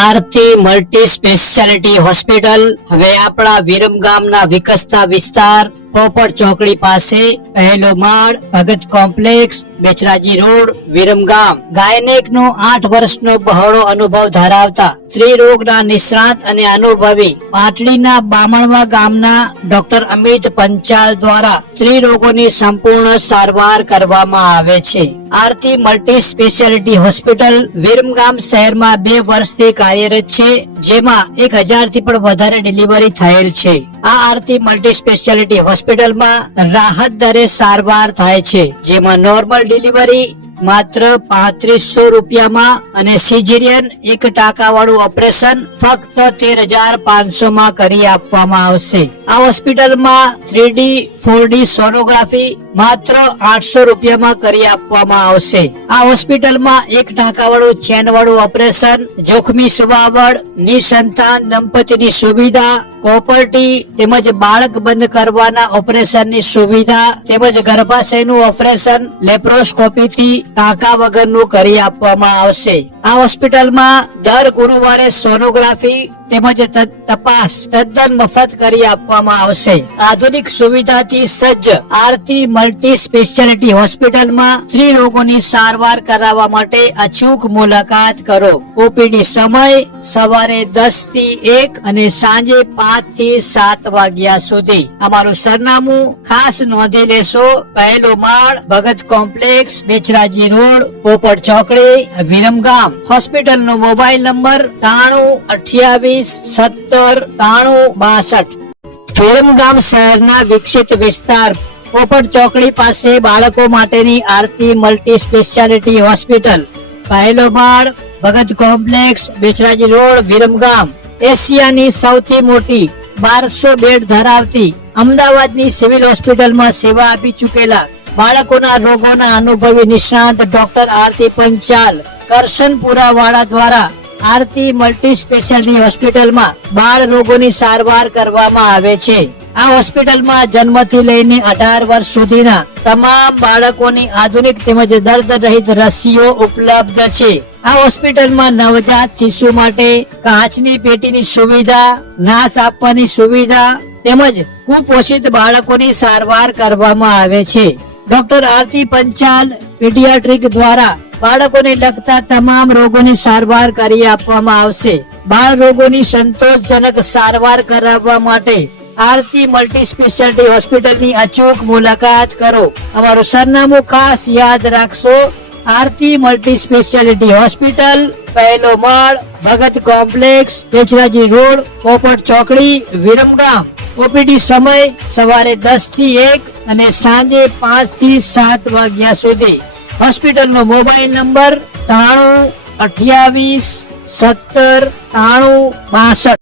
આરતી multi speciality hospital હવે આપણા વિરમ ગામના વિકસતા વિસ્તાર, પોપટ ચોકડી પાસે, પહેલો માળ, Bhagat complex Becharaji road Viramgam gynaec નો આઠ વર્ષનો બહોળો અનુભવ ધરાવતા સ્ત્રી રોગના નિષ્ણાત અને અનુભવી પાટડીના બામણવા ગામના ડોક્ટર અમિત પંચાલ દ્વારા સ્ત્રી રોગોની સંપૂર્ણ સારવાર કરવામાં આવે છે. Aarti multi speciality hospital Viramgam શહેરમાં બે વર્ષથી કાર્યરત છે, જેમાં એક હજારથી પણ વધારે ડિલિવરી થયેલ છે. આ આરતી મલ્ટી સ્પેશિયાલિટી હોસ્પિટલમાં રાહત દરે સારવાર થાય છે, જેમાં નોર્મલ ડિલિવરી માત્ર પાંત્રીસો રૂપિયામાં અને સિઝેરિયન એક ટાકા વાળું ઓપરેશન ફક્ત તેર હજાર પાંચસો માં કરી આપવામાં આવશે. આ હોસ્પિટલમાં થ્રીડી, ફોરડી સોનોગ્રાફી માત્ર આઠસો રૂપિયામાં કરી આપવામાં આવશે. આ હોસ્પિટલમાં એક ટાંકાવાળું ચેનવાળું ઓપરેશન, જોખમી સુવાવડ નિસંતાન, દંપતીની સુવિધા, કોપર્ટી તેમજ બાળક બંધ કરવાના ઓપરેશનની સુવિધા તેમજ ગર્ભાશયનું ઓપરેશન, લેપ્રોસ્કોપીથી ટાંકા વગરનું કરી આપવામાં આવશે. આ હોસ્પિટલમાં દર ગુરુવારે સોનોગ્રાફી તેમજ તપાસ, તદ્દન મફત કરી આપવામાં આવશે. આધુનિક સુવિધાથી સજ્જ આરતી મલ્ટી સ્પેશિયાલિટી હોસ્પિટલમાં સ્ત્રી રોગોની સારવાર કરાવવા માટે અચૂક મુલાકાત કરો. ઓપીડી સમય સવારે દસથી એક અને સાંજે પાંચથી સાત વાગ્યા સુધી. અમારું સરનામું ખાસ નોંધી લેશો. પહેલો માળ ભગત કોમ્પ્લેક્સ, બેચરાજી રોડ, પોપટ ચોકડી, વિરમગામ. હોસ્પિટલ નો મોબાઈલ નંબર ત્રાણું અઠ્યાવીસ સત્તર ત્રાણું બાસઠ. વિરમગામ શહેરના વિકસિત વિસ્તાર, પોપટ ચોકડી પાસે બાળકો માટેની આરતી મલ્ટી સ્પેશિયાલિટી હોસ્પિટલ, પહેલો માળ, ભગત કોમ્પ્લેક્સ, બેચરાજી રોડ, વિરમગામ. એશિયાની સૌથી મોટી બારસો બેડ ધરાવતી અમદાવાદની સિવિલ હોસ્પિટલમાં સેવા આપી ચૂકેલા બાળકોના રોગોના અનુભવી નિષ્ણાંત ડોક્ટર આરતી પંચાલ. કરશનપુરા વાળા દ્વારા આરતી મલ્ટી સ્પેશિયાલિટી હોસ્પિટલમાં બાળ રોગોની સારવાર કરવામાં આવે છે. આ હોસ્પિટલમાં જન્મથી લઈને અઢાર વર્ષ સુધીના તમામ બાળકોની આધુનિક તેમજ દર્દ રહિત રસીઓ ઉપલબ્ધ છે. આ હોસ્પિટલમાં નવજાત શિશુ માટે કાચની પેટીની સુવિધા નાશ આપવાની સુવિધા તેમજ કુપોષિત બાળકોની સારવાર કરવામાં આવે છે. ડોક્ટર આરતી પંચાલ પીડિયાટ્રિક દ્વારા બાળકોને લગતા તમામ રોગોની સારવાર કરી આપવામાં આવશે. બાળ રોગોની સંતોષજનક સારવાર કરાવવા માટે આરતી મલ્ટી સ્પેશિયાલિટી હોસ્પિટલની અચૂક મુલાકાત કરો. અમારું સરનામું ખાસ યાદ રાખશો. આરતી મલ્ટી સ્પેશિયાલિટી હોસ્પિટલ, પહેલો માળ, ભગત કોમ્પ્લેક્સ બેચરાજી રોડ, પોપટ ચોકડી, વિરમગામ. ઓપીડી સમય સવારે દસથી એક અને સાંજે પાંચથી સાત વાગ્યા સુધી. હોસ્પિટલનો મોબાઈલ નંબર ત્રાણું અઠ્યાવીસ સત્તર ત્રાણું બાસઠ.